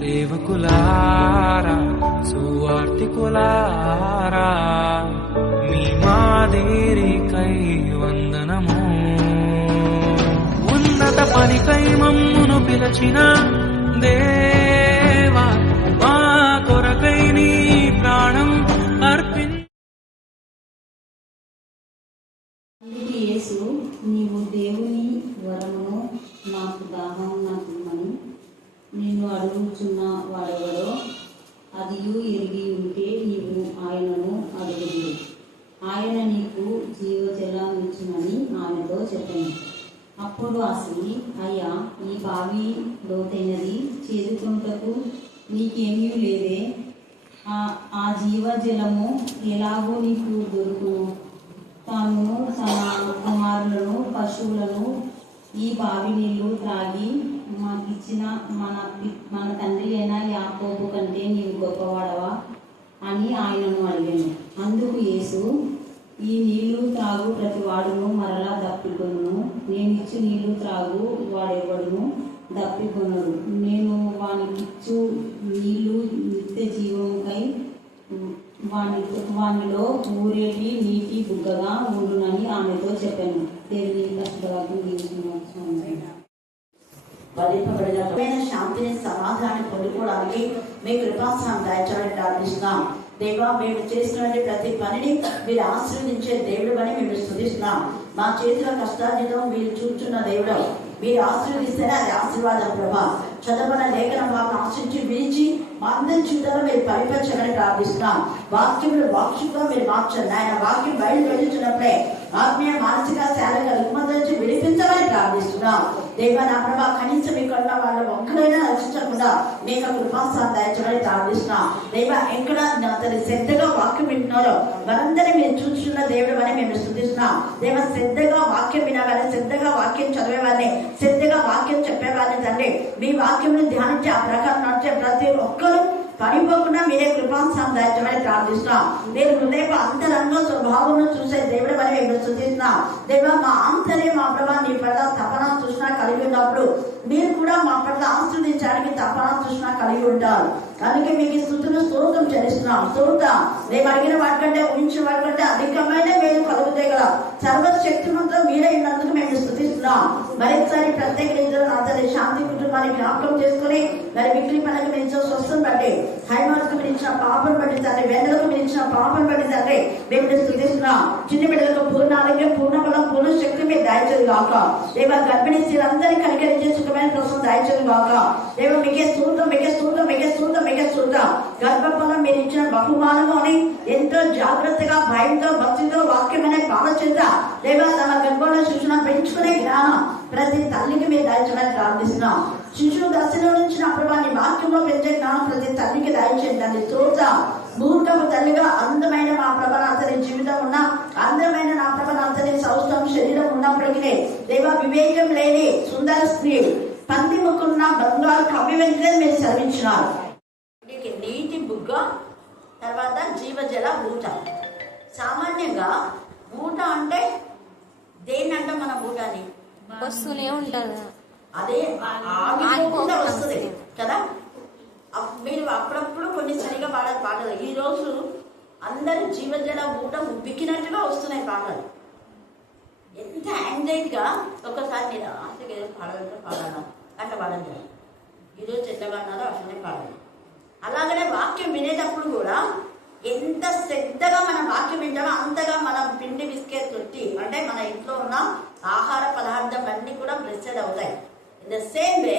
సేవకులారా సువార్తికులారా మీ మాదేరికై వందనము. ఉన్నత పనికై మమ్మును పిలచిన దేవా మా కొరకై నీ ప్రాణం అర్పిం నీవు దేవుని వరమును నాకు దాహం నాకు నేను అడుగుచున్న వాడెవరో అదియు ఎరిగి ఉంటే నీవు ఆయనను అడుగుదు ఆయన నీకు జీవజలమిచ్చునని ఆమెతో చెప్పాను. అప్పుడు ఆ స్త్రీ అయ్యా ఈ బావి లోతైనది చేరుకుంటకు నీకేమీ లేదే? ఆ- ఆ జీవజలము ఎలాగో నీకు దొరుకును? తాను తన కుమారులను పశువులను ఈ బావి నీళ్ళు త్రాగి మాకిచ్చిన మన మన తండ్రి అయిన యాకోబు కంటే నీవు గొప్పవాడవా? అని ఆయనను అడిగాను. అందుకు యేసు ఈ నీళ్ళు త్రాగు ప్రతి వాడును మరలా దప్పికొను నేను ఇచ్చు నీళ్ళు త్రాగు వాడెవడును? దప్పికొనడు. నేను వానికిచ్చు నీళ్ళు నిత్య జీవముకై వాని వానిలో ఊరేటి నీటి బుగ్గగా ఉండునని ఆమెతో చెప్పాను. దేవుని కష్టవాక్యం బలిపబడిన శాంతిని సమాధానం పొందుకోవడానికి మీ కృపాసనం దాయించాలని ప్రార్థిస్తున్నాం. దేవా మేము చేస్తున్న ప్రతి పనిని మీరు ఆశీర్వదించే దేవుడు అని మేము స్థుతిస్తున్నాం. మా చేతిలో కష్టార్జితం మీరు చూస్తున్న దేవుడు. మీరు ఆశీర్వదిస్తేనే అది ఆశీర్వాదం ప్రభా. చదవన లేఖనం మాకు ఆశించి విరిచి మా అందరి జీవితంలో మీరు పరిపరచమని ప్రార్థిస్తున్నాం. వాక్యములు వాక్షుగా మీరు మార్చండి. ఆయన వాక్యం బయలు వెళ్ళుచున్నప్పుడే ఆత్మీయ మానసిక శారీరక రుగ్మత నుంచి విడిపించమని ప్రార్థిస్తున్నాం. దేవా నా ప్రభా కనీసం ఇక్కడ వాళ్ళు ఒక్కడైనా రచించకుండా మీకు కృపాస్థానం దయచమని ప్రార్థిస్తున్నాం. దేవా ఎక్కడ అతని శ్రద్ధగా వాక్యం వింటున్నారో వారందరినీ మీరు చూస్తున్న దేవుడు అని మేము స్థుతిస్తున్నాం. దేవ శ్రద్ధగా వాక్యం వినవాలని శ్రద్ధగా వాక్యం చదివేవారిని శ్రద్ధగా వాక్యం చెప్పేవారిని తండ్రి. మీ వాక్యం ధ్యానించి ఆ ప్రకారం నడిచే ప్రతి ఒక్కరూ పడిపోకుండా మీరే కృపాంశాన్ని దాచమని ప్రార్థిస్తున్నాం. నేను హృదయపు అంతరంగ స్వభావం చూసే దేవుడు అని మేము స్థుతిస్తున్నాం దేవ మా అంతరే మా ప్రభా నీ పట్ల తపన చూసినా కలిగి ఉన్నప్పుడు మీరు కూడా మా పట్ల ఆశ్రదించడానికి తపన తృష్ణ కలిగి ఉంటారు. అందుకే మీకు ఈ స్థుతులు స్తోత్రం చెల్లిస్తున్నాం. స్తోత్రం. మేము అడిగిన వాటికంటే ఊహించిన వాటికంటే అధికమైన మీరు కలుగుతాయి కదా. సర్వశక్తిమంతో మీరే ఉన్నందుకు మేము స్థుతిస్తున్నాం. మరొకసారి ప్రత్యేక రీతిలో నా శాంతి కుటుంబాన్ని జ్ఞాపకం చేసుకుని మరి విక్రీ పనులకు మీరు ఇచ్చిన స్వస్థం బట్టి హైమాస్కు మీరు ఇచ్చిన పాపను బట్టి తండ్రి వేదలకు మీరు ఇచ్చిన పాపను బట్టి తండ్రి మేము స్థుతిస్తున్నాం. చిన్న బిడ్డలకు పూర్ణ ఆరోగ్యం పూర్ణ బలం పూర్ణ శక్తి మీరు దాయించదు కాక దేవ గర్భిణీ స్త్రీలందరినీ కనికరించే సుఖమైన కోసం దాయించదు కాక దేవ మీకే స్థూతం మీకే స్థూతం మీకే స్థూతం మీకే స్థూతం గర్భఫలం మీరు ఇచ్చిన బహుమానము అని ఎంతో జాగ్రత్తగా భయంతో భక్తితో వాక్యమైన ఆలోచించ దేవ తమ గర్భంలో శిక్షణ పెంచుకునే జ్ఞానం ప్రతి తల్లికి మీరు దాయించమని ప్రార్థిస్తున్నాం. శిశువు దశలో నుంచి నా ప్రభాని వాక్యంలో పెంచే జ్ఞానం ప్రతి తల్లికి దయచేయండి. తల్లి చూద్దాం మూర్ఖపు తల్లిగా అందమైన మా ప్రభాని జీవితం ఉన్న అందమైన నా ప్రభాని సౌష్టం శరీరం ఉన్నప్పటికీ దేవ వివేకం లేని సుందర స్త్రీ పంది ముక్కున్న బంగారు కవి వెంటనే మీరు శ్రమించినారు నీటి బుగ్గ తర్వాత జీవజల ఊట సామాన్యంగా ఊట అంటే దేన్ని అంటే మన ఊటని వస్తూనే ఉంటారు. అదే ఆగిపోకుండా వస్తుంది కదా? మీరు అప్పుడప్పుడు పాటలు. ఈ అందరి జీవజల ఊట ఉబ్బికినట్టుగా వస్తున్నాయి పాటలు. ఎంత యాంగ్జైటీగా ఒకసారి నేను ఆశకి ఏదో పాడాలంటే పాడాలా అట్లా పాడండి ఈరోజు ఎట్లా పాడినారో అట్లనే పాడాలి. అలాగనే వాక్యం వినేటప్పుడు కూడా ఎంత శ్రద్ధగా మనం వాక్యం వింటామో అంతగా మనం పిండి బిస్కెట్ తొట్టి అంటే మన ఇంట్లో ఉన్న ఆహార పదార్థం అన్నీ కూడా బ్లెస్సెడ్ అవుతాయి. ఇన్ ద సేమ్ వే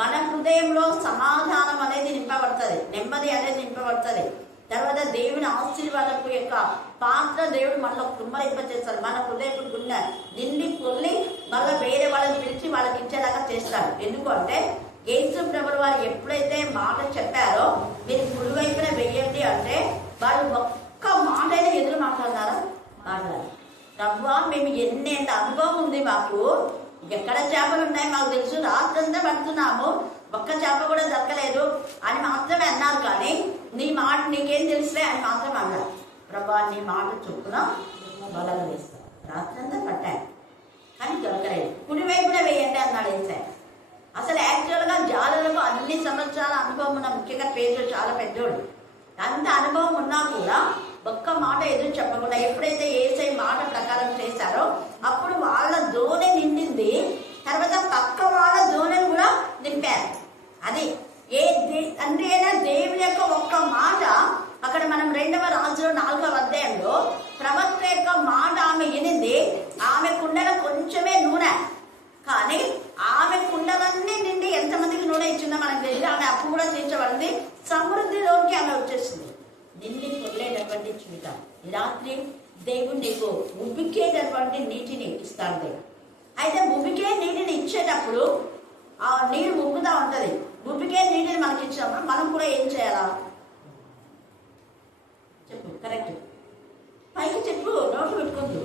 మన హృదయంలో సమాధానం అనేది నింపబడుతుంది. నెమ్మది అనేది నింపబడుతుంది. తర్వాత దేవుని ఆశీర్వాదపు యొక్క పాత్ర దేవుడు మనలో కుమ్మరింపచేస్తాడు. మన హృదయపు గుండె నిండి పొల్లి మళ్ళీ వేరే వాళ్ళని పిలిచి వాళ్ళకి ఇచ్చేలాగా చేస్తాడు. ఎందుకు అంటే యేసు ప్రభులు వారు ఎప్పుడైతే మాట చెప్పారో మీరు కుడి వైపున వెయ్యండి అంటే వాళ్ళు ఒక్క మాట అయినా ఎదురు మాట్లాడతారా? మాట్లాడారు. రవ్వ మేము ఎన్ని అనుభవం ఉంది మాకు. ఎక్కడ చేపలు ఉన్నాయి మాకు తెలుసు. రాత్రంతా పడుతున్నాము. ఒక్క చేప కూడా దొరకలేదు అని మాత్రమే అన్నారు కానీ నీ మాట నీకేం తెలుసులే అని మాత్రం అన్నారు. ప్రభా నీ మాట చొప్పున వలలు వేస్తాను రాత్రంతా పట్టాను కానీ దొరకలేదు. కుడి వైపున వేయండి అన్నాడు వేసాను అసలు యాక్చువల్గా జాలలకు అన్ని సంవత్సరాల అనుభవం ఉన్న ముఖ్యంగా పేరు చాలా పెద్దోడు. అంత అనుభవం ఉన్నా కూడా ఒక్క మాట ఎదురు చెప్పకుండా ఎప్పుడైతే ఏసై మాట ప్రకారం చేశారో అప్పుడు వాళ్ళ దోణి నిండింది. తర్వాత పక్క వాళ్ళ దోణిని కూడా నింపారు. అది ఏ దే- తండ్రి అయినా దేవుని యొక్క ఒక్క మాట అక్కడ మనం రెండవ రాజులో నాలుగవ అధ్యాయంలో ప్రవక్త యొక్క మాట ఆమె వినింది. ఆమె కుండల కొంచెమే నూనె. కానీ ఆమె కుండలన్నీ నిండి ఎంతమందికి నూనె ఇచ్చిందో మనకు తెలియదు. ఆమె అప్పు కూడా తీర్చబడింది. సమృద్ధిలోకి ఆమె వచ్చేసింది. నిండి పొరలేనటువంటి జీవితం. ఈ రాత్రి దేవుడు నీకు ఉబ్బికేటటువంటి నీటిని ఇస్తాడు దేవుడు అయితే ఉబ్బికే నీటిని ఇచ్చేటప్పుడు ఆ నీరు ఉబ్బుతా ఉంటది. ఉబ్బికే నీటిని మనకి ఇచ్చినప్పుడు మనం కూడా ఏం చేయాలా? చెప్పు కరెక్ట్ పైకి చెప్పు నోటు పెట్టుకోద్దు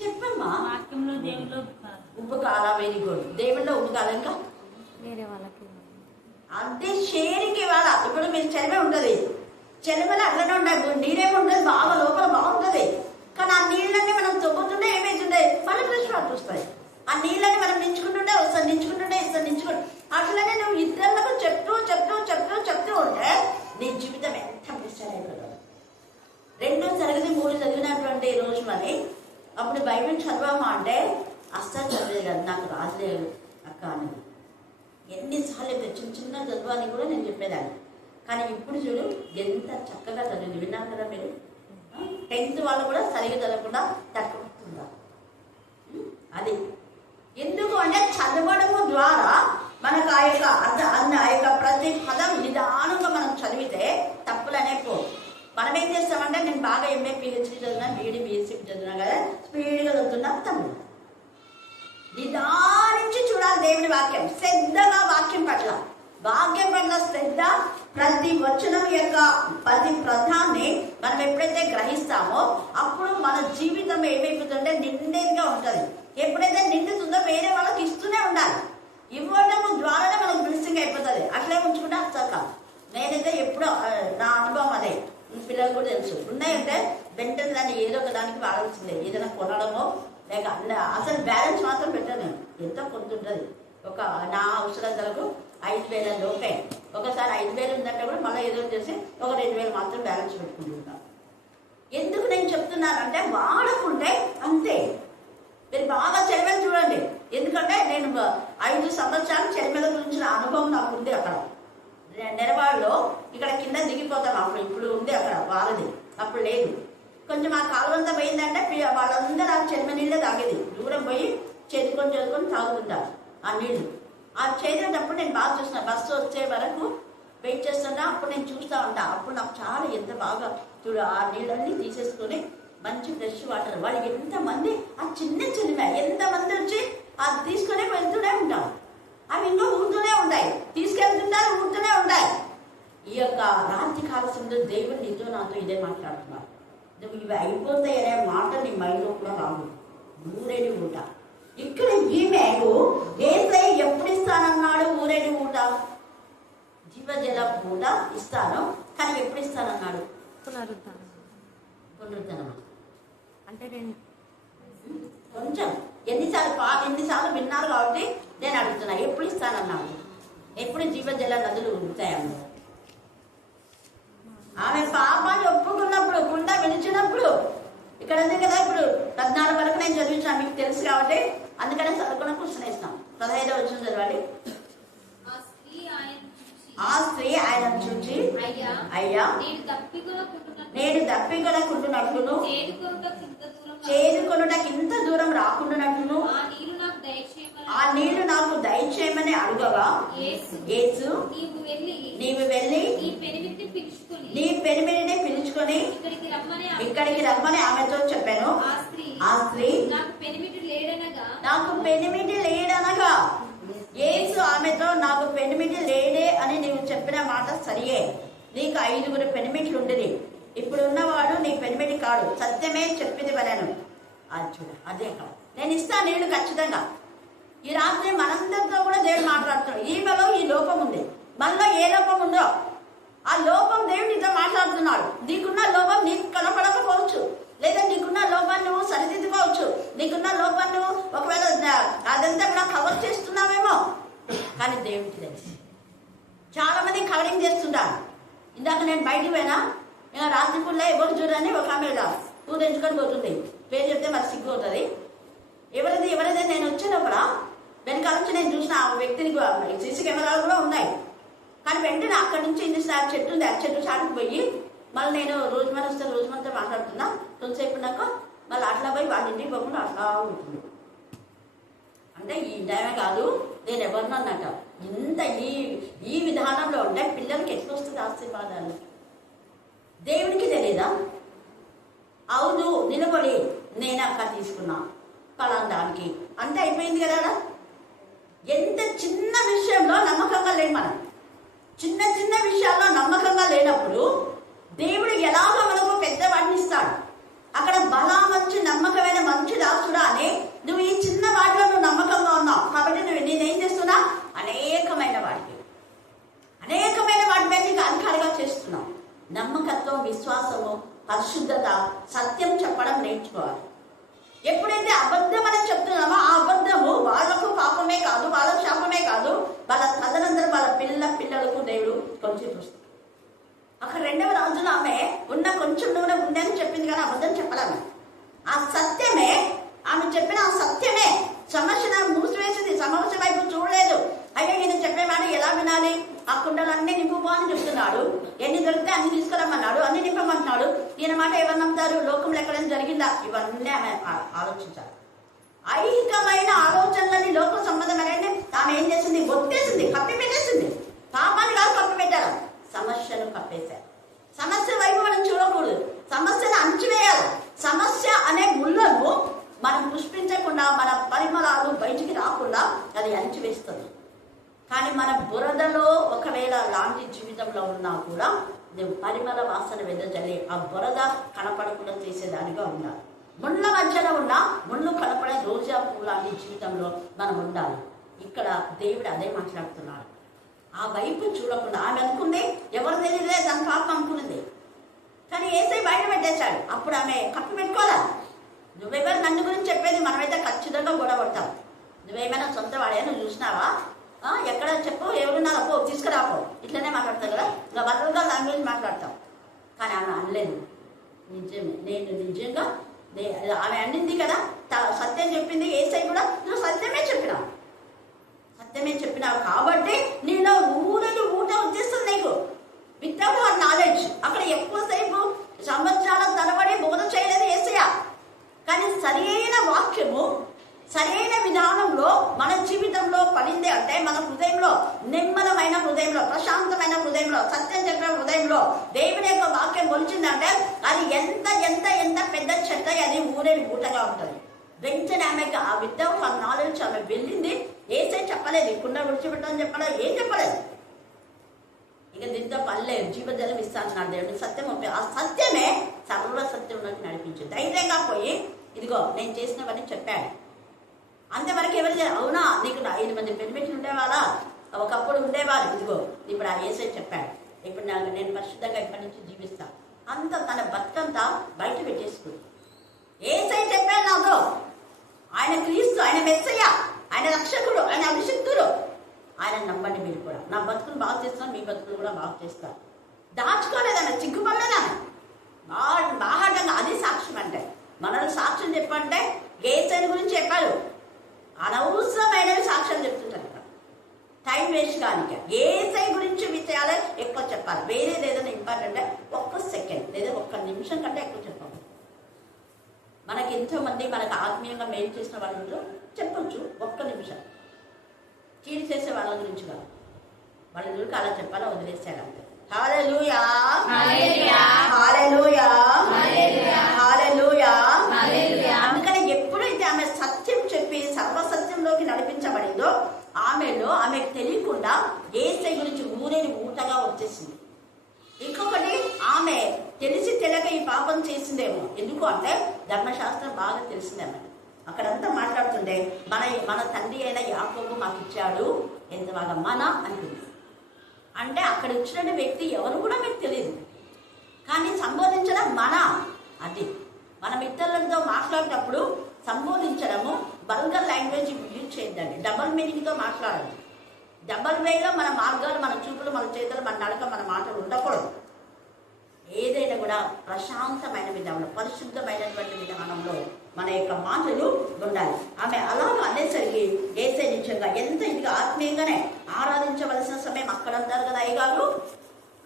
చెప్పమ్మా. వాక్యంలో దేవుల్లో ఉప్పు కాలా వెరీ గుడ్. దేవుళ్ళో ఉప్పు కాలం ఇంకా? వేరే వాళ్ళకి అంటే షేరింగ్ ఇవాళ ఇప్పుడు మీరు చలిమే ఉంటుంది. చలిమలు అట్లనే ఉండదు నీరేమి ఉండదు బాగా లోపల బాగుంటుంది. కానీ ఆ నీళ్ళన్నీ మనం తొక్కుతుంటే ఏమవుతుండే మళ్ళీ ఫ్రెష్ వాటర్ వస్తాయి. ఆ నీళ్ళని మనం నించుకుంటుంటే వస్తాయి నించుకుంటుంటే ఇస్తాను నించుకుంటు. అట్లనే నువ్వు ఇద్దరులకు చెప్తూ చెప్తూ చెప్తూ చెప్తూ ఉంటే నీ జీవితం ఎంత ప్రశ్న రెండో తరగతి మూడు చదివినటువంటి రోజు మరి అప్పుడు బైబిల్ చదవమా అంటే అస్సలు చదివేది కదా నాకు రాజలేదు అక్క అని. ఎన్నిసార్లు అయితే చిన్న చిన్న చదవాలి కూడా నేను చెప్పేదాన్ని. కానీ ఇప్పుడు చూడు ఎంత చక్కగా చదివింది. విన్నారు కదా మీరు? టెన్త్ వాళ్ళు కూడా సరిగ్గా చదవకుండా తక్కువ అది. ఎందుకు అంటే చదవడము ద్వారా మనకు ఆ యొక్క అర్థ అన్న ఆ యొక్క ప్రతి పదం నిదానంగా మనం చదివితే తప్పులనే పో మనం ఏం చేస్తామంటే నేను బాగా ఎంఏ పిహెచ్డి చదివినా బీఈడి బీఎస్సీ చదివినా కదా స్పీడ్గా చదువుతున్నా తమ్ముడు. నిదానించి చూడాలి దేవుని వాక్యం. శ్రద్ధగా వాక్యం పట్ల. వాక్యం శ్రద్ధ ప్రతి వచనం యొక్క ప్రతి ప్రధాన్ని మనం ఎప్పుడైతే గ్రహిస్తామో అప్పుడు మన జీవితం ఏమైపోతుందంటే నిండేదిగా ఉంటుంది. ఎప్పుడైతే నిండుతుందో వేరే వాళ్ళకి ఇస్తూనే ఉండాలి. ఇవ్వడం ద్వారానే మనకు బ్లెస్సింగ్ అయిపోతుంది. అట్లే ఉంచుకుంటే అర్థం కాదు. నేనైతే ఎప్పుడో నా అనుభవం అదే. పిల్లలు కూడా తెలుసు. ఉన్నాయంటే వెంటనే దాన్ని ఏదో ఒక దానికి వాడాల్సిందే. ఏదైనా కొనడమో లేక అసలు బ్యాలెన్స్ మాత్రం పెట్టాను ఎంతో కొంత ఉంటుంది? ఒక నా అవసరాలకు ఐదు వేల లోపే ఒకసారి ఐదు వేలు ఉందంటే కూడా మళ్ళీ ఏదో చేసి ఒక రెండు వేలు మాత్రం బ్యాలెన్స్ పెట్టుకుంటుంటాం. ఎందుకు నేను చెప్తున్నానంటే వాడకుంటే అంతే. మీరు బాగా చెరిమేలు చూడండి. ఎందుకంటే నేను ఐదు సంవత్సరాలు చెరిమేల గురించిన అనుభవం నాకు ఉంది అక్కడ. నెరవాళ్ళలో నెరవాడలో ఇక్కడ కింద దిగిపోతాను అప్పుడు ఇప్పుడు ఉంది అక్కడ వాళ్ళది. అప్పుడు లేదు. కొంచెం ఆ కాలువంతా పోయిందంటే వాళ్ళందరూ ఆ చెల్మ నీళ్ళే తాగేది. దూరం పోయి చేతుకొని చేసుకొని తాగుతుంటారు ఆ నీళ్ళు. ఆ చేసేటప్పుడు నేను బాగా చూసిన బస్సు వచ్చే వరకు వెయిట్ చేస్తున్నా అప్పుడు నేను చూస్తూ ఉంటా. అప్పుడు నాకు చాలా ఎంత బాగా చూడు ఆ నీళ్ళన్నీ తీసేసుకొని మంచి ఫ్రెష్ వాటర్ వాళ్ళు ఎంతమంది ఆ చిన్న చిన్న ఎంతమంది వచ్చి అది తీసుకొని వెళ్తూనే ఉంటాం అవి ఇంకా ఊరుతూనే ఉంటాయి. తీసుకెళ్తుంటారు ఊరుతూనే ఉంటాయి. ఈ యొక్క రాత్రి కాలశంలో దేవుడు నీతో నాతో ఇదే మాట్లాడుతున్నారు. నువ్వు ఇవి అయిపోతాయనే మాట నీ మైండ్లో కూడా రాదు ఊరేడి ఉంటా. ఇక్కడ ఈమెకు ఏసై ఎప్పుడు ఇస్తానన్నాడు? ఊరేడి ఊట జీవజల ఊట ఇస్తాను. కానీ ఎప్పుడు ఇస్తానన్నాడు? పునరుద్ధానం పునరుద్ధరణ. అంటే కొంచెం. ఎన్నిసార్లు పా ఎన్నిసార్లు విన్నారు కాబట్టి నేను అడుగుతున్నా. ఎప్పుడు ఇస్తానన్నాడు? ఎప్పుడు జీవజల నదులు ఉంటాయన్న ఆమె పాపాన్ని ఒప్పుకున్నప్పుడు కుండ విడిచినప్పుడు ఇక్కడ ఉంది కదా ఇప్పుడు పద్నాలుగు వరకు నేను చదివించిన మీకు తెలుసు కాబట్టి అందుకనే చదువుకున్న క్వశ్చన్ ఇస్తాం పదహైదో వచ్చిన చదవాలి. ఆ స్త్రీ ఆయన చూచి. అయ్యా నేను దప్పిగలకుంటున్నట్లును చేరుకొనుటకు ఇంత దూరం రాకుండానట్లును. ఆ నీళ్ళు నాకు దయచేయమని అడుగగా. యేసు నీవు వెళ్ళి నీ పెనిమిటిని పిలుచుకొని నీ పెనిమిడిని పిలుచుకొని ఇక్కడికి రమ్మని ఆమె- ఇక్కడికి రమ్మని ఆమెతో చెప్పాను. ఆ స్త్రీ నాకు పెనిమిటి లేడనగా. యేసు ఆమెతో నాకు పెనిమిటి లేడే అని నీవు చెప్పిన మాట సరియే. నీకు ఐదుగురు పెనిమిట్లు ఉండేది ఇప్పుడు ఉన్నవాడు నీ పెనిమిటి కాడు. సత్యమే చెప్పింది వలెను చూడ అదే నేను ఇస్తాను నీళ్ళు ఖచ్చితంగా. ఈ రాత్రి మనందరితో కూడా దేవుడు మాట్లాడుతున్నాడు. ఈమెలో ఈ లోపం ఉంది. మనలో ఏ లోపం ఉందో ఆ లోపం దేవుడు నీతో మాట్లాడుతున్నాడు. నీకున్న లోపం నీకు కనపడకపోవచ్చు లేదా నీకున్న లోపాన్ని నువ్వు సరిదిద్దుకోవచ్చు నీకున్న లోపాన్ని నువ్వు ఒకవేళ ద- అదంతా కూడా కవర్ చేస్తున్నావేమో కానీ దేవుడికి తెలుసు చాలా మంది కవరింగ్ ఇందాక నేను బయటికి పోయినా నేను రాత్రిపూర్లో ఎవరు చూడని ఒక ఆమె ఇలా పూరించుకొని పోతుంది. పేరు చెప్తే మరి సిగ్గు అవుతుంది ఎవరైతే ఎవరైతే నేను వచ్చినప్పుడు వెనకాల నుంచి నేను చూసిన ఆ వ్యక్తిని సీసీ కెమెరాలు కూడా ఉన్నాయి. కానీ వెంటనే అక్కడి నుంచి ఇంటి ఆ చెట్టు ఉంది ఆ చెట్టు చాటుకు పోయి మళ్ళీ నేను రోజు మన వస్తే రోజు మనతో మాట్లాడుతున్నా. కొంతసేపు ఉన్నాక మళ్ళీ అట్లా పోయి వాళ్ళ ఇంటికి పోకుండా అట్లా ఉంటుంది. అంటే ఈ టైమే కాదు నేను ఎవరినన్నట్టు ఇంత ఈ ఈ విధానంలో ఉంటే పిల్లలకి ఎట్లా వస్తుంది ఆశీర్వాదాలు? దేవుడికి తెలియదా అవును నిలబడి నేను అక్క తీసుకున్నా పలానా దానికి అంతే అయిపోయింది కదా ఎంత చిన్న విషయంలో నమ్మకంగా లేని మనం. చిన్న చిన్న విషయాల్లో నమ్మకంగా లేనప్పుడు దేవుడు ఎలాగో మనకు పెద్ద వాటిని ఇస్తాడు? అక్కడ బలా మంచి నమ్మకమైన మంచి దాసుడా అని నువ్వు ఈ చిన్న వాటిలో నువ్వు నమ్మకంగా ఉన్నావు. కాబట్టి నువ్వు నేనేం చేస్తున్నా? అనేకమైన వాటికి అనేకమైన వాటి మీద నీకు అధికారిగా చేస్తున్నావు. నమ్మకత్వం విశ్వాసము పరిశుద్ధత సత్యం చెప్పడం నేర్చుకోవాలి. ఎప్పుడైతే అబద్ధం అని చెప్తున్నామో ఆ అబద్ధము వాళ్ళకు పాపమే కాదు వాళ్ళ శాపమే కాదు వాళ్ళ తదనంతరం వాళ్ళ పిల్ల పిల్లలకు దేవుడు కొంచెం చూస్తాడు. అక్కడ రెండవ రోజున ఆమె ఉన్న కొంచెం నూనె ఉందని చెప్పి చెప్పింది కానీ అబద్ధం చెప్పలేము ఆ సత్యమే ఆమె చెప్పిన ఆ సత్యమే సమస్యను మూసివేసింది సమస్య వైపు చూడలేదు అయ్యో ఈయన చెప్పే మాట ఎలా వినాలి ఆ కుండలన్నీ నింపుకో అని చెప్తున్నాడు ఎన్ని అన్ని తీసుకురమ్మన్నాడు అన్ని నింపమంటున్నాడు ఈయన మాట ఎవరు నమ్ముతారు లోకంలో ఎక్కడైనా జరిగిందా? ఇవన్నీ ఆమె ఆలోచించాలి. ఐహికమైన ఆలోచనలని లోక సంబంధమైన తాను ఏం చేసింది? ఒత్తేసింది కప్పి పెట్టేసింది పాపాన్ని కాదు కప్పి పెట్టారు సమస్యను కప్పేశారు. సమస్య వైపు మనం చూడకూడదు. సమస్యను అంచివేయాలి సమస్య అనే ముళ్ళను మనం పుష్పించకుండా మన పరిమళాలు బయటికి రాకుండా అది అంచివేస్తుంది కానీ మన బురదలో ఒకవేళ లాంటి జీవితంలో ఉన్నా కూడా పరిమళ వాసన వెదజల్లి ఆ బురద కనపడకుండా చేసేదానిగా ఉండాలి ముళ్ళ మధ్యన ఉన్న ముళ్ళు కనపడే రోజా పువ్వు లాంటి జీవితంలో మనం ఉండాలి. ఇక్కడ దేవుడు అదే మాట్లాడుతున్నాడు. ఆ వైపు చూడకుండా ఆమె అనుకుంది ఎవరు తెలియదే దాని పాపం అనుకున్నది కానీ ఏసై బయట పెట్టేశాడు. అప్పుడు ఆమె కప్పి పెట్టుకోవాలా? నువ్వెవరు నన్ను గురించి చెప్పేది మనమైతే ఖచ్చితంగా గొడవ పడతాం. నువ్వేమైనా సొంత వాడేనా? నువ్వు చూసినావా? ఎక్కడ చెప్పు ఎవరున్నారు పో తీసుకురాపో. ఇట్లనే మాట్లాడతావు కదా? ఇంకా వరల్గా లాంగ్వేజ్ మాట్లాడతాం కానీ ఆమె అనలేదు. నిజమే. నేను నిజంగా నే- ఆమె అన్నింది కదా? సత్యం చెప్పింది ఏసై కూడా నువ్వు సత్యమే చెప్పినావు. సత్యమే చెప్పినావు కాబట్టి నీలో ఊరని ఊట వచ్చేస్తుంది నీకు. వితౌట్ అవర్ నాలెడ్జ్ అక్కడ ఎక్కువసేపు సంవత్సరాల తరబడి బోధ చేయలేదు ఏసయ్య. కానీ సరైన వాక్యము సరైన విధానంలో మన జీవితంలో పడింది అంటే మన హృదయంలో నిమ్మలమైన హృదయంలో ప్రశాంతమైన హృదయంలో సత్యం చెప్పే హృదయంలో దేవుని యొక్క వాక్యం మొలిచిందంటే అది ఎంత ఎంత ఎంత పెద్ద చెత్త అది ఊరేని ఊటగా ఉంటుంది. వెంటనే ఆమెకి ఆ వితౌట్ ఆ నాలెడ్జ్ ఆమె వెళ్ళింది. ఏసే చెప్పలేదు కుండ విడిచిపెట్టని చెప్పలేదు ఏం చెప్పలేదు. ఇక దీంతో పర్లేదు జీవజలం ఇస్తాను దేవుడు. సత్యం ఆ సత్యమే సర్వ సత్యంలోకి నడిపించింది. ధైర్యంగా పోయి ఇదిగో నేను చేసినవన్నీ చెప్పాడు. అంతవరకు ఎవరు అవునా? నీకు ఐదు మంది పెనిమిట్లు ఉండేవాళ్ళా? ఒకప్పుడు ఉండేవాళ్ళు ఇదిగో ఇప్పుడు ఆ ఏసై చెప్పాడు. ఇప్పుడు నాకు నేను పరిశుద్ధంగా ఇప్పటి నుంచి జీవిస్తాను అంత తన బతుకంతా బయట పెట్టేసుకుంది ఏసై చెప్పాడు నాతో ఆయన క్రీస్తు ఆయన మెస్సయ్య ఆయన రక్షకుడు ఆయన అభిషిక్తుడు ఆయన నమ్మండి మీరు కూడా నా బతుకులు బాగు చేస్తాను మీ బతుకులు కూడా బాగు చేస్తాను దాచుకోలేదన్న చిగ్గుపడలేదన్న బాగా బాహాటంగా అది సాక్ష్యం అంటే మనల్ని సాక్ష్యం చెప్పంటే ఏసైని గురించి చెప్పారు అనవసరమైనవి సాక్ష్యాలు చెప్తుంటారు ఇక్కడ టైం వేస్ట్ కానీ ఏసై గురించి విషయాలే ఎక్కువ చెప్పాలి వేరేది ఏదైనా ఇంపార్టెంట్ ఒక్క సెకండ్ లేదా ఒక్క నిమిషం కంటే ఎక్కువ చెప్పాలి మనకి ఎంతో మంది మనకు ఆత్మీయంగా మేలు చేసిన వాళ్ళు చెప్పొచ్చు ఒక్క నిమిషం కీడు చేసే వాళ్ళ గురించి కాదు వాళ్ళ గురించి అలా చెప్పాలా వదిలేసాడు అంతే హల్లెలూయా హల్లెలూయా హల్లెలూయా అందుకని ఎప్పుడైతే ఆమె సత్యం చెప్పి సర్వసత్యంలోకి నడిపించబడిందో ఆమెలో ఆమెకు తెలియకుండా ఏసై గురించి ఊరేని ఊటగా వచ్చేసింది ఇంకొకటి ఆమె తెలిసి తెలియక ఈ పాపం చేసిందేమో ఎందుకు అంటే శాస్త్రం బాగా తెలిసిందన్నమాట అక్కడంతా మాట్లాడుతుండే మన మన తండ్రి అయిన యాకోబు మాకు ఇచ్చాడు ఎంత బాగా మన అంటుంది అంటే అక్కడ ఇచ్చిన వ్యక్తి ఎవరు కూడా మీకు తెలియదు. కానీ సంబోధించడం మన అది. మనం మిత్రులతో మాట్లాడేటప్పుడు సంబోధించడము బల్గర్ లాంగ్వేజ్ యూజ్ చేయొద్దండి. డబల్ మీనింగ్తో మాట్లాడండి డబల్ వేలో మన మార్గాలు మన చూపులు మన చేతులు మన నడక మన మాటలు ఉండకూడదు. ఏదైనా కూడా ప్రశాంతమైన విధానంలో పరిశుద్ధమైనటువంటి విధానంలో మన యొక్క మాటలు ఉండాలి. ఆమె అలాగ అనేసరికి ఏసే నిజంగా ఎంత ఇదిగా ఆత్మీయంగానే ఆరాధించవలసిన సమయం అక్కడ అంటారు కదా అయ్యగారు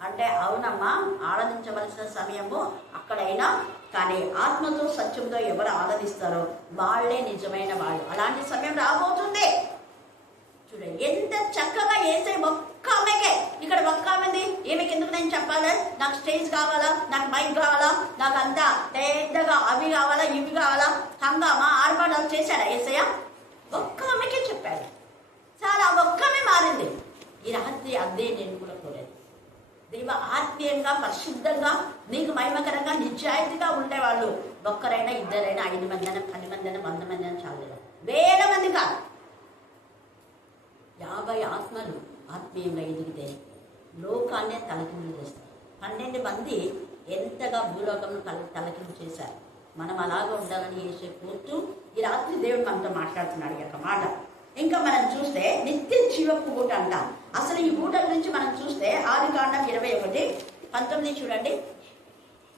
అంటే అవునమ్మా ఆరాధించవలసిన సమయము అక్కడైనా కానీ ఆత్మతో సత్యంతో ఎవరు ఆరాధిస్తారో వాళ్ళే నిజమైన వాళ్ళు. అలాంటి సమయం రాబోతుంది. చూడండి ఎంత చక్కగా వేసే ఒక్క ఇక్కడ ఒక్క ఆమెది. ఈమెకి ఎందుకు నేను చెప్పాలి? నాకు స్టేజ్ కావాలా? నాకు మైక్ కావాలా? నాకు అంతా పెద్దగా అవి కావాలా? ఇవి కావాలా? హంగామా? ఆర్భాటాలు చేశాడా ఏసయ్య? ఒక్క ఆమెకే చెప్పాడు. చాలా ఒక్క ఆమె మారింది. ఈ రాత్రి అదే నేను కూడా కోరాను దైవ ఆత్మీయంగా పరిశుద్ధంగా నీకు మహిమకరంగా నిజాయితీగా ఉండేవాళ్ళు ఒక్కరైనా ఇద్దరైనా ఐదు మంది అయినా పది మంది అయినా వంద మంది అయినా చాలు వేల మంది కాదు. యాభై ఆత్మలు ఆత్మీయంగా ఎదిగితే లోకాన్నే తలకిందులు చేస్తారు. పన్నెండు మంది ఎంతగా భూలోకం తల తలకిందు చేశారు? మనం అలాగా ఉండాలని చేసే కోరుతూ ఈ రాత్రి దేవుడు మనతో మాట్లాడుతున్నాడు యొక్క మాట. ఇంకా మనం చూస్తే నిత్య జీవపు ఊట అంటాం. అసలు ఈ ఊట గురించి మనం చూస్తే ఆది కాండం ఇరవై ఒకటి పంతొమ్మిది చూడండి.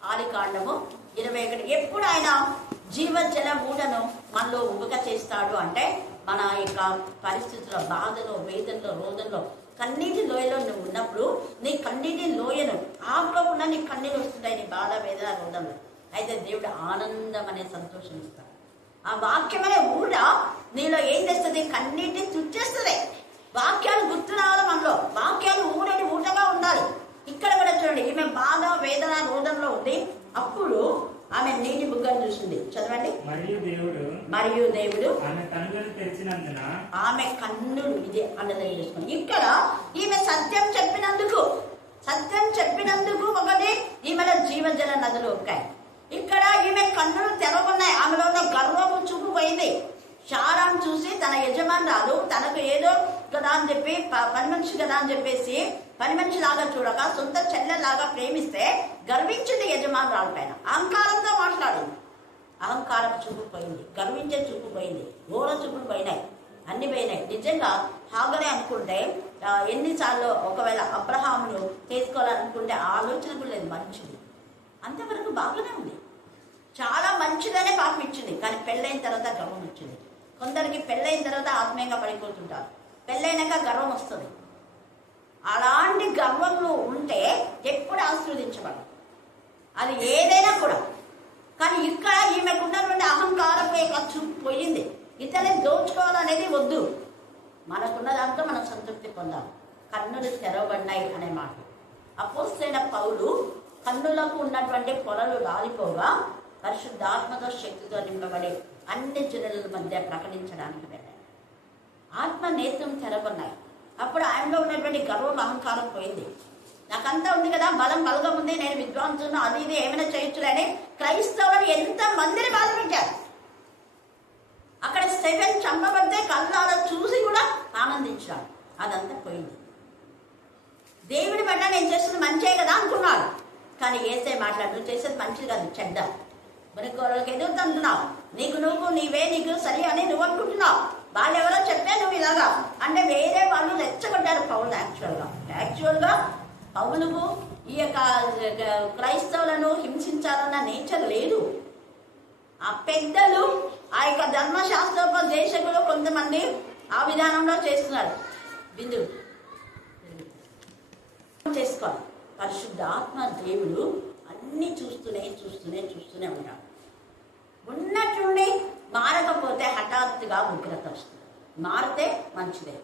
ఆది కాండము ఇరవై ఒకటి. ఎప్పుడు ఆయన జీవజల మూటను మనలో ఉబక చేస్తాడు అంటే మన యొక్క పరిస్థితుల్లో బాధలో వేదనలో రోదనలో కన్నీటి లోయలో నువ్వు ఉన్నప్పుడు నీ కన్నీటి లోయను ఆపకుండా నీ కన్నీళ్ళు వస్తుంటాయి నీ బాధ వేదన రోదంలో అయితే దేవుడు ఆనందం అనే సంతోషం ఇస్తాడు. ఆ వాక్యమనే కూడా ఊట నీలో ఏం చేస్తుంది? కన్నీటిని తుచ్చేస్తుంది వాక్యాలు గుర్తు రావాలి మనలో. వాక్యాలు ఊడని ఊటగా ఉండాలి. ఇక్కడ కూడా చూడండి ఈమె బాధ వేదన రోదంలో ఉంది అప్పుడు ఆమె నీటి బుగ్గను చూసింది. చదవండి. మరియు దేవుడు మరియు దేవుడు ఆమె కనుగొని తెరిచినందున ఆమె కన్నులు ఇది అన్నది చేసుకుంది ఇక్కడ ఈమె సత్యం చెప్పినందుకు సత్యం చెప్పినందుకు ఒకటి ఈమెలో జీవజల నదులు ఒక్కాయి. ఇక్కడ ఈమె కన్నులు తెరవన్నాయి ఆమెలో ఉన్న గర్వము చూపు పోయింది శారాన్ని చూసి తన యజమానురాలు తనకు ఏదో కదా అని చెప్పి పని మనిషి కదా అని చెప్పేసి పని మనిషి లాగా చూడక సొంత చెల్లెలాగా ప్రేమిస్తే గర్వించింది యజమానురాలు పైన. అహంకారంతో మాట్లాడింది. అహంకారం చూపు పోయింది గర్వించే చూపు పోయింది ఘోర చూపులు పోయినాయి అన్ని పోయినాయి. నిజంగా హాగరే అనుకుంటే ఎన్నిసార్లు ఒకవేళ అబ్రహామును చేసుకోవాలనుకుంటే ఆలోచన కూడా లేదు. మంచిది. అంతవరకు బాగానే ఉంది. చాలా మంచిదనే పాపం ఇచ్చింది. కానీ పెళ్ళైన తర్వాత గర్వం వచ్చింది. కొందరికి పెళ్ళైన తర్వాత ఆత్మీయంగా పడిపోతుంటారు. పెళ్ళైనాక గర్వం వస్తుంది. అలాంటి గర్వంలో ఉంటే ఎప్పుడు ఆశీర్వదించబడదు. అది ఏదైనా కూడా. కానీ ఇక్కడ ఈమెకు ఉన్నటువంటి అహంకారం ఖర్చు పోయింది. ఇతరుని దోచుకోవాలనేది వద్దు. మనకున్న దాంతో మనం సంతృప్తి పొందాలి. కన్నులు తెరవబడినాయి అనే మాట. అపోస్తైన పౌలు కన్నులకు ఉన్నటువంటి పొలలు రాలిపోగా పరిశుద్ధాత్మతో శక్తితో నింపబడి అన్ని జనుల మధ్య ప్రకటించడానికి వెళ్ళాడు. ఆత్మ నేత్రం తెరవన్నాయి అప్పుడు ఆయనలో ఉన్నటువంటి గర్వం అహంకారం పోయింది. నాకంతా ఉంది కదా బలం బలగం ఉంది నేను విద్వాంసును అది ఇది ఏమైనా చేయొచ్చులేని క్రైస్తవులను ఎంత మందిని బాధ పెట్టారు అక్కడ స్టెఫెన్ చంపబడితే కళ్ళాల చూసి కూడా ఆనందించాడు అదంతా పోయింది. దేవుడి పట్ల నేను చేస్తుంది మంచే కదా అనుకున్నాడు. కానీ ఏసే మాట్లాడు నువ్వు చేసేది మంచిది కాదు చెడ్డ. మరి గొర్రెలకు ఎదుగుతుంటున్నావు నీకు నువ్వు నీవే నీకు సరి అని నువ్వు అనుకుంటున్నావు. వాళ్ళు ఎవరో చెప్పే నువ్వు ఇలాగా. అంటే వేరే వాళ్ళు రెచ్చగొట్టారు పౌలు యాక్చువల్గా యాక్చువల్గా పౌలుకు ఈ యొక్క క్రైస్తవులను హింసించాలన్న నేచర్ లేదు. ఆ పెద్దలు ఆ యొక్క ధర్మశాస్త్రోపదేశకులు కొంతమంది ఆ విధానంలో చేస్తున్నారు. బిందు చేసుకోవాలి. పరిశుద్ధ ఆత్మ దేవుడు అన్నీ చూస్తూనే చూస్తూనే చూస్తూనే ఉంటాడు. ఉన్నట్టుండి మారకపోతే హఠాత్తుగా ఉగ్రత వస్తుంది. మారితే మంచిదే.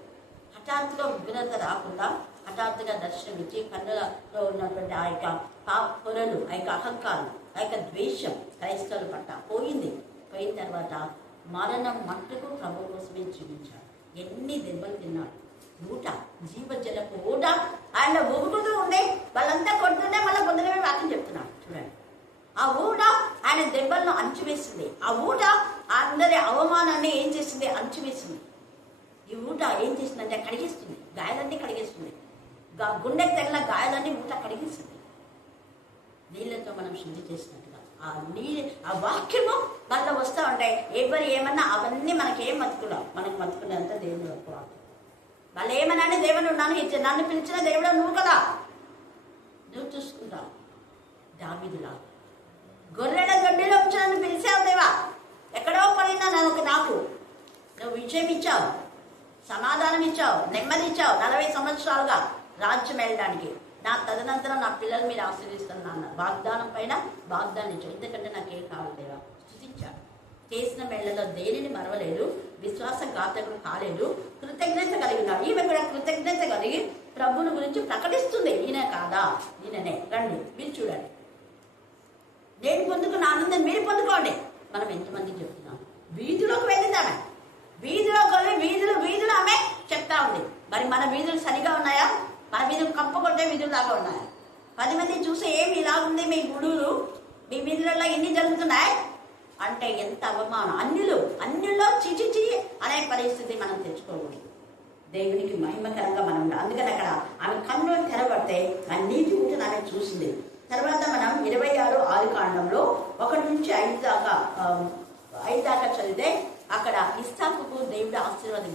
హఠాత్తుగా ఉగ్రత రాకుండా హఠాత్తుగా దర్శనమిచ్చి కన్నులలో ఉన్నటువంటి ఆ యొక్క పా- పొరలు ఆ యొక్క అహంకారం ఆ యొక్క ద్వేషం క్రైస్తవుల పట్ల పోయింది. పోయిన తర్వాత మరణం మట్టుకు ప్రభు కోసమే జీవించాడు. ఎన్ని దెబ్బలు తిన్నాడు. ఊట జీవజలపు ఊట ఆయన ఊగుతూ ఉండే వాళ్ళంతా కొడుతుంటే మళ్ళీ పొద్దునమే వాక్యం చెప్తున్నాడు. చూడండి. ఆ ఊట ఆయన దెబ్బలను అంచువేసింది ఆ ఊట అందరి అవమానాన్ని ఏం చేసింది? అంచువేసింది ఈ ఊట ఏం చేసిందంటే కడిగిస్తుంది. గాయాలన్నీ కడిగేస్తుంది. గా- గుండెకి తగిన గాయాలన్నీ ఊట కడిగిస్తుంది. నీళ్ళతో మనం శుద్ధి చేసినట్టుగా. ఆ నీళ్ళు ఆ వాక్యము మనలో వస్తూ ఉంటాయి ఎవరు ఏమన్నా అవన్నీ మనకేం మతుకున్నాం మనకు మతుకునేంత దేవుడు వరకు వాళ్ళు ఏమన్నా దేవుడు నన్ను ఇచ్చి నన్ను పిలిచిన దేవుడు నువ్వు కదా. నువ్వు చూసుకుంటావు. దావిదిలాగా గొర్రెల గడ్డిలో నన్ను పిలిచావు దేవా. ఎక్కడో పడినా నాకు నాకు? నువ్వు విజయం ఇచ్చావు సమాధానం ఇచ్చావు నెమ్మది ఇచ్చావు నలభై సంవత్సరాలుగా రాజ్యం వెళ్ళడానికి నా తదనంతరం నా పిల్లలు మీరు ఆశీర్విస్తున్నాను వాగ్దానం పైన వాగ్దానం ఇచ్చావు. ఎందుకంటే నాకేం కావాలి దేవా. స్థుతించాడు చేసిన మేళ్ళలో దేనిని మరవలేదు విశ్వాసఘాతకుడు కాలేదు కృతజ్ఞత కలిగినాడు ఈమె కూడా కృతజ్ఞత కలిగి ప్రభుని గురించి ప్రకటిస్తుంది. ఈయన కాదా? ఈయననే. రండి మీరు చూడండి. నేను పొందుకున్న ఆనందం మీరు పొందుకోండి. మనం ఎంతమందికి చెప్తున్నాం? వీధిలోకి వెళ్ళిందామె వీధిలోకి వెళ్ళి వీధులు వీధులు ఆమె చెప్తా ఉంది. మరి మన వీధులు సరిగా ఉన్నాయా? మన వీధులు కప్పు వీధులు లాగా ఉన్నాయా? పది మంది చూసి ఏమి ఇలా ఉంది మీ గుడులు? మీ వీధులలో ఎన్ని జరుగుతున్నాయి? అంటే ఎంత అవమానం. అన్యులు అన్యుల్లో చిచిచి అనే పరిస్థితి మనం తెచ్చుకోకూడదు. దేవునికి మహిమకరంగా మనం అందుకని అక్కడ ఆమె కన్నులు తెరబడితే ఆ నీతి ఉంటుంది ఆమె చూసింది. తర్వాత మనం ఇరవై ఆరు ఆరు కాండంలో ఒకటి నుంచి ఐదు దాకా ఐదు దాకా చదివితే అక్కడ ఇస్సాకుకు దేవుడు ఆశీర్వాదం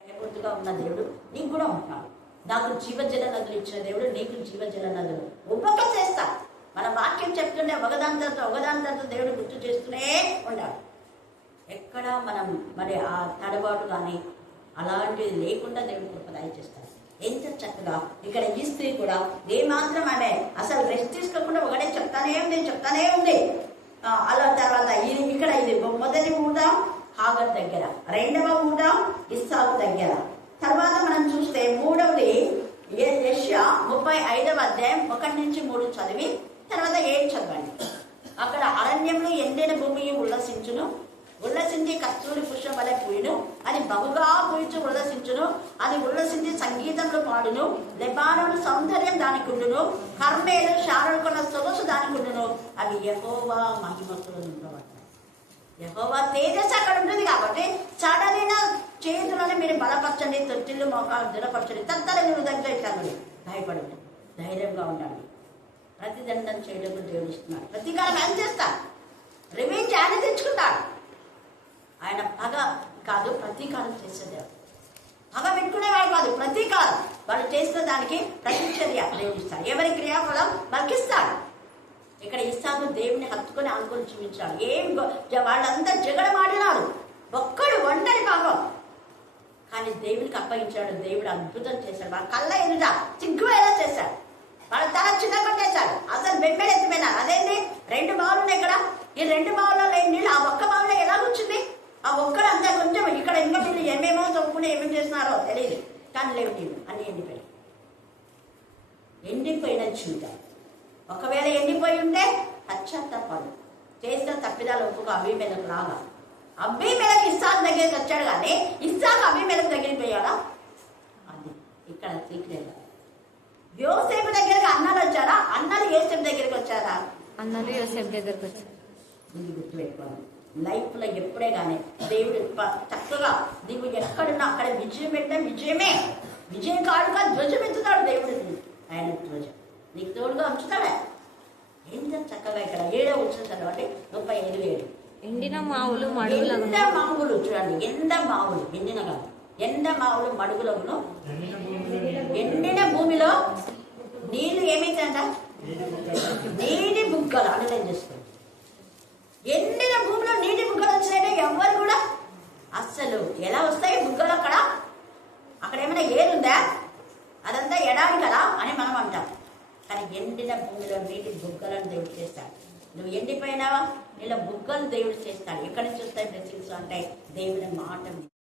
భయపూర్తిగా ఉన్న దేవుడు. నీకు కూడా ఉంటున్నాడు నాకు జీవజల నదులు ఇచ్చిన దేవుడు నీకు జీవజల నదులు ఉపక చేస్తా. మన వాక్యం చెప్తుంటే ఒకదాని తర్వాత ఒకదాని తర్వాత దేవుడు గుర్తు చేస్తూనే ఉండాలి ఎక్కడ మనం మరి ఆ తడబాటు కానీ అలాంటిది లేకుండా దేవుడు కృప దయచేస్తారు ఎంత చక్కగా ఇక్కడ ఈ స్త్రీ కూడా ఏమాత్రం మాత్రం ఆమె అసలు రెస్ట్ తీసుకోకుండా ఒకటే చెప్తానే ఉంది చెప్తానే ఉంది. అలా తర్వాత ఇది ఇక్కడ ఇది మొదటి మూట హాగర్ దగ్గర. రెండవ ఊట ఇస్సాకు దగ్గర. తర్వాత మనం చూస్తే మూడవది ఏ- ముప్పై ఐదవ అధ్యాయం ఒకటి నుంచి మూడు చదివి తర్వాత ఏడు చదవండి? అక్కడ అరణ్యంలో ఎండైన భూమి ఉల్లసించును. ఉల్లసించి కస్తూరి పుష్ప వలె పూయును. బహుగా పూయించు ఉల్లసించును అది ఉల్లసించి సంగీతంలో పాడును. లెబానోను సౌందర్యం దానికుండును. కర్మేలు శారలు సొగసు దానికుండును. అవి యహోవా మహిమతో నింపబడతాయి యహోవా తేజస్ అక్కడ ఉంటుంది కాబట్టి సడలిన చేతులను మీరు బలపరచండి. తొట్టిల్లు మోకాలు దృఢపరచండి. తత్తర మీరు దగ్గర ఇట్లాంటి భయపడండి ధైర్యంగా ఉండండి. ప్రతిదండం చేయడం దేవుడు ఇస్తున్నాడు. ప్రతీకారం ఆయన చేస్తాడు? రివెంజ్ ఆయన తెచ్చుకుంటాడు. ఆయన పగ కాదు ప్రతీకారం చేసేదేవుడు పగ పెట్టుకునేవాడు కాదు ప్రతీకారం. వాళ్ళు చేసిన దానికి ప్రతిచర్య దేవుడు ఎవరి క్రియాఫలం? బలిస్తాడు ఇక్కడ ఇస్తాను దేవుని హత్తుకొని అనుకుని చూపించాడు. ఏం వాళ్ళందరూ వాళ్ళంతా జగడమాడినారు. ఒక్కడు ఒంటరి పాపం. కానీ దేవునికి అప్పగించాడు. దేవుడు అద్భుతం చేశాడు. వాళ్ళ కళ్ళ ఎదుట సిగ్గు ఎలా చేశాడు. వాళ్ళ తల చిన్న కొట్టేశాడు. అసలు బెమ్మెడు ఎత్తిపోయినారు అదేంటి రెండు బావులు ఉన్నాయి ఇక్కడ. ఈ రెండు బావుల్లో లేని నీళ్ళు ఆ ఒక్క బావులో ఎలా వచ్చింది ఆ ఒక్కడు అంతా కొంచెం ఇక్కడ ఇంకా వీళ్ళు ఏమేమో తొక్కుని ఏమేమి చేస్తున్నారో తెలియదు కానీ లేవు అన్ని ఎండిపోయి ఎండిపోయిన చూద్దాం ఒకవేళ ఎండిపోయి ఉంటే పశ్చాత్తాపడు చేసిన తప్పిదాలు ఒప్పుకో అభి మీదకు రాగా అబ్బి మీదకి ఇస్సాకు దగ్గరికి వచ్చాడు కానీ ఇస్సాకు అభి మీదకు దగ్గరికి పోయాడా? అది ఇక్కడ సీక్రెట్. యోసేపు దగ్గరికి అన్నలు వచ్చారా? అన్నలు యోసేపు దగ్గరికి వచ్చారా? అన్నలు యోసేపు దగ్గరకు వచ్చారు. గుర్తుపెట్టుకోవాలి లైఫ్లో ఎప్పుడే కానీ దేవుడు చక్కగా నీవు ఎక్కడున్నా అక్కడ విజయం పెట్టిన విజయమే. విజయం కాడుగా ధ్వజం ఎత్తుతాడు దేవుడు. ఆయన ధ్వజం. నీకు తోడుగా ఉంచుతాడా? ఎంత చక్కగా ఇక్కడ ఏడో వచ్చిన చదవండి. ముప్పై ఐదు ఏడు. ఎండిన మావులు ఎండ మావులు చూడండి. ఎండ మావులు. ఎండిన కాదు. ఎండ మావులు మడుగులను. ఎండిన భూమిలో నీళ్ళు ఏమైందంట నీటి బుగ్గలు. అండర్లైన్ చేసుకోండి ఎండిన భూమిలో నీటి బుగ్గలు వచ్చినాయంటే ఎవ్వరు కూడా అస్సలు ఎలా వస్తాయి బుగ్గలు అక్కడ? అక్కడ ఏమైనా ఏదుందా అదంతా ఎడారి కదా అని మనం అంటాం. కానీ ఎండిన భూమిలో నీటి బుగ్గలను దేవుడు చేస్తాడు. నువ్వు ఎండిపోయినావా? నీళ్ళ బుగ్గలు దేవుడు చేస్తాడు. ఎక్కడి నుంచి వస్తాయి బ్లెస్సింగ్స్ అంటే దేవుని మాట